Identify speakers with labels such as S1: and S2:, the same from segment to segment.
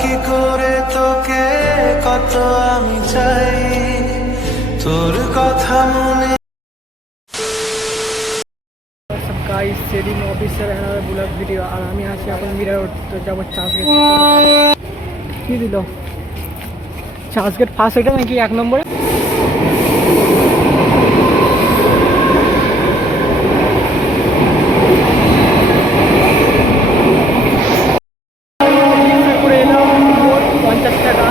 S1: কি করে তোকে? কত আমি চাই? তোর কথা মনে
S2: গাইস সেদিন অফিসের এনাদের ব্লগ ভিডিও আর আমি আছি এখন মিরা রোড তো যাব চার্জ কি দিল? চার্জ গেট ফার্স্ট এটা নাকি এক নম্বরে রিক্সা করে এলাম মোট পঞ্চাশ টাকা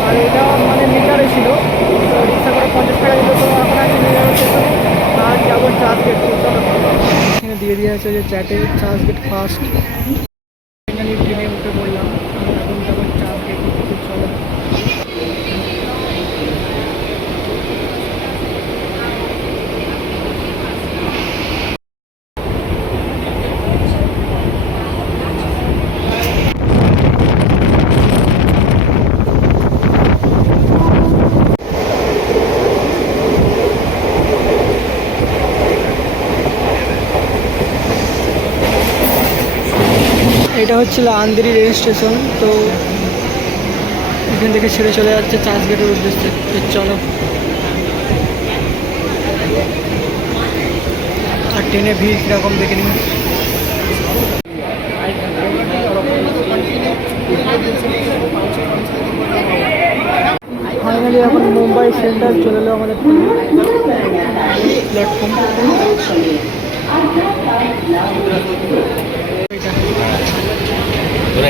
S2: আর এটা মানে মিটারে ছিল তো রিক্সা করে পঞ্চাশ টাকা দিল তো আমরা মিটার স্টেশন আর যাব চার্জ গেট তো চলো এখানে দিয়ে দিয়ে আছে যে চ্যাটে চার্জ গেট ফার্স্ট এখানে ট্রেনে উঠে পড়লাম আর এখন যাব চার্জ গেট তো চলো এটা হচ্ছিল আন্দিরি রেল স্টেশন, তো এখান থেকে ছেড়ে চলে যাচ্ছে চার্চ গেটের উদ্দেশ্যে চলো। আর ট্রেনে ভিড় কীরকম দেখে নিন ফাইনালি এখন মুম্বাই সেন্টার চলে এলো আমাদের প্ল্যাটফর্ম।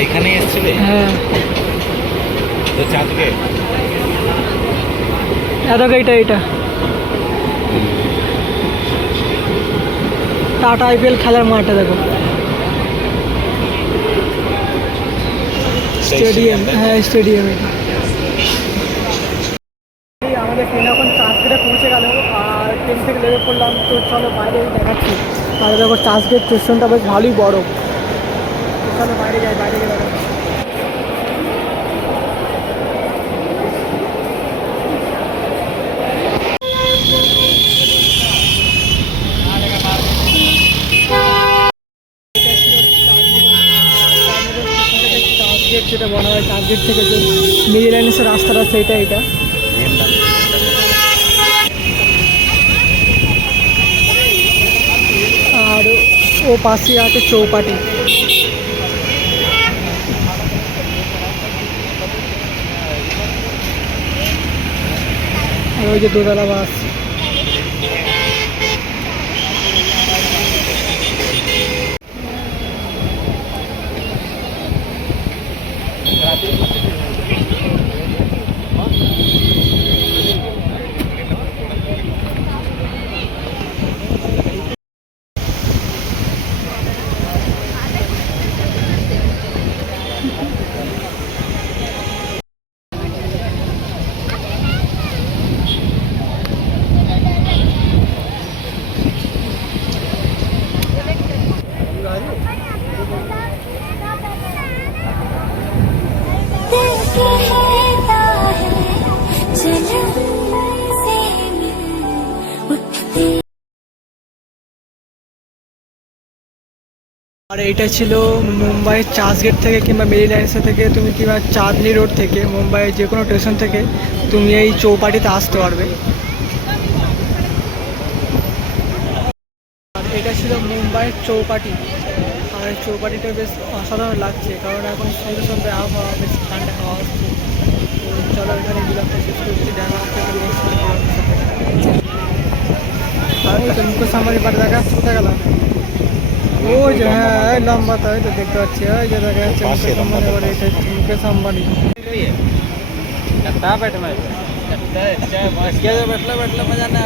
S3: তোরা এখানেই এসছিলে?
S2: হ্যাঁ।
S3: তো চাঁদকে?
S2: দেখো এটা এটা টাটা আইপিএল খেলার মাঠে দেখো। স্টেডিয়াম হ্যাঁ স্টেডিয়াম এটা। এই আমাদের ট্রেন এখন চার্চগেটে পৌঁছে গেল আর ট্রেন থেকে লেগে পড়লাম তো চলো বাইরে দেখাচ্ছি। আর দেখো চার্চগেট স্টেশনটা বেশ ভালোই বড়। তো চলো বাইরে যাই বাইরে গিয়ে দেখাচ্ছি টার্গেট যেটা বলা হয় টার্গেট থেকে যে মিডিল লাইনের রাস্তাটা সেইটা এটা আর ও পাশে আছে চৌপাটি যে দোতলা বাস। আর এটা ছিল মুম্বাইয়ের চার্চগেট থেকে কিংবা মেরি লাইন্সে থেকে, তুমি কিংবা চাঁদনি রোড থেকে, মুম্বাইয়ের যে কোনো স্টেশন থেকে তুমি এই চৌপাটিতে আসতে পারবে। আর এটা ছিল মুম্বাইয়ের চৌপাটি। আর এই চৌপাটিটা বেশ অসাধারণ লাগছে, কারণ এখন সন্ধ্যে সন্ধ্যে আবহাওয়া বেশ ঠান্ডা হাওয়া তো চলো এখানে বিলাপটা শেষ করছি দেখা হচ্ছে। আর তো মুকেশ আম্বানি বাড়ি দেখা, কোথায় গেলাম? ওই যে হ্যাঁ। লম্বা তো ওই তো দেখতে পাচ্ছি ওই যে দেখা যাচ্ছে
S3: পাশে
S2: মুকেশ আম্বানি বাড়ি এটা হচ্ছে মুকেশ আম্বানি
S3: बैठना बैठला बैठला मजा ना